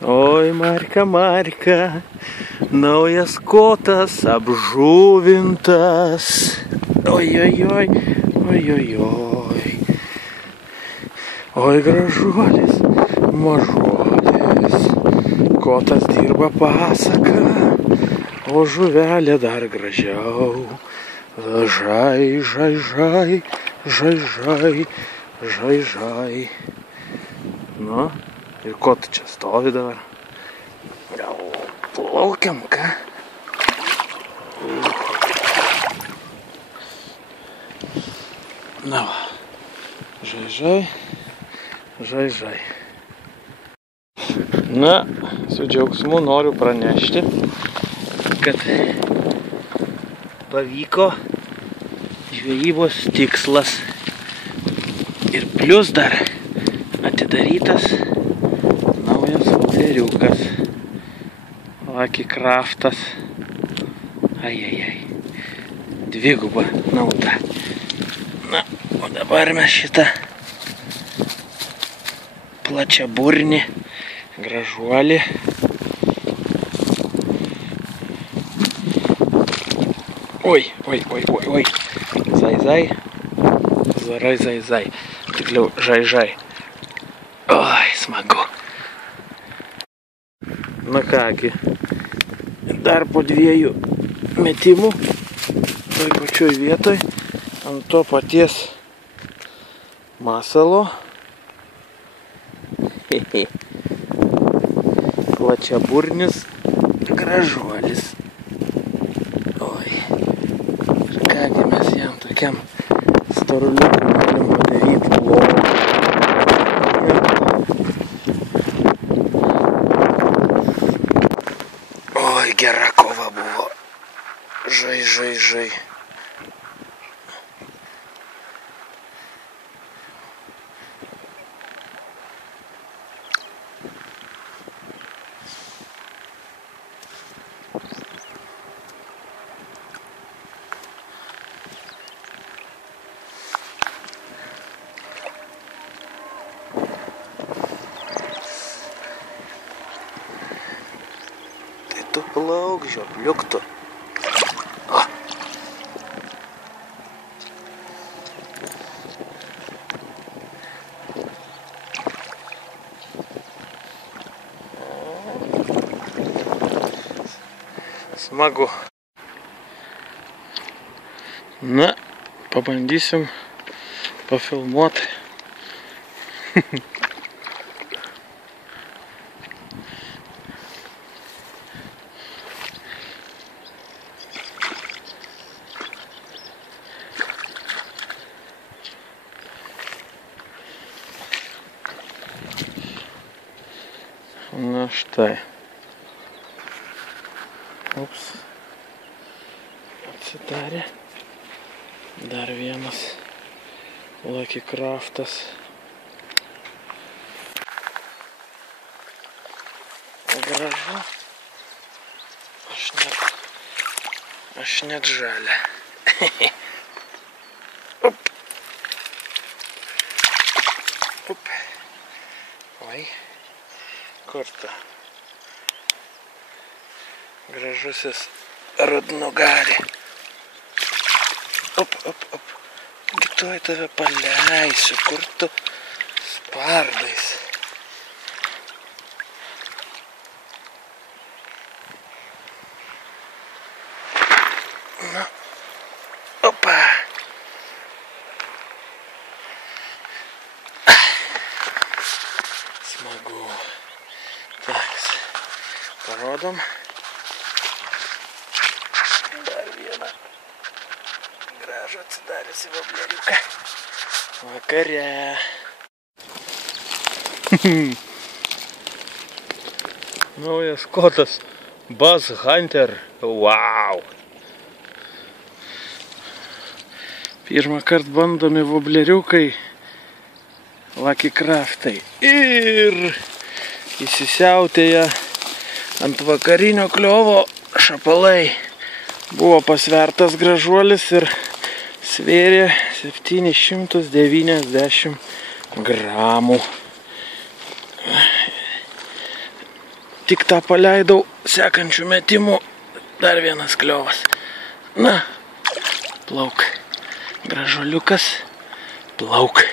Oi, Marka, Marka, naujas kotas apžuvintas. Oi, oi, oi, oi, oi, oi. Oi, gražuolis, mažuolis. Kotas dirba pasaką, o žuvelė dar gražiau. Žai, žai, žai, žai, žai, žai, žai. Nu, ir ko tu čia stovi dabar? Gal plaukiam, ką? Na va, žai, žai, žai, žai. Na, su džiaugsmu noriu pranešti, kad pavyko žvejybos tikslas. Ir plius dar atidarytas naujas vobleriukas. Lucky Craftas. Ai. Dviguba nauda. Na, o dabar mes šitą plačiaburnį gražuolį oi. Zai. Tikliau, žai. Oi, smagu. Na kągi, dar po 2 metimų toj pačioj vietoj ant to paties masalo plačiaburnis gražuolis. Oi, ir kągi mes jam tokiam storuliukui galim padaryti lovą. Oi, gera kova buvo. Žai. Tu plauk, žiopliuk tu. O. Smagu. Na, pabandysim pafilmuoti. Na štai. Ups. Atsidarė. Dar vienas Lucky Craftas. Gražu. Aš net žalia. Up. Oi. Kur tu? Gražusis rudnugarį. Op. Tuoj tave paleisiu. Kur tu spardais? Na. Opa. Smagu. Taks. Parodom. Dar vieną gražų atsidariusi vobleriuką. Vakare. Naujas kotas. Bass Hunter. Wow. Pirmą kartą bandomi vobleriukai. Lucky Craftai. Ir įsisiautėja ant vakarinio kliovo šapalai. Buvo pasvertas gražuolis ir svėrė 790 gramų. tik tą paleidau, sekančių metimų dar vienas kliovas. Na, plauk. Gražuoliukas, plauk.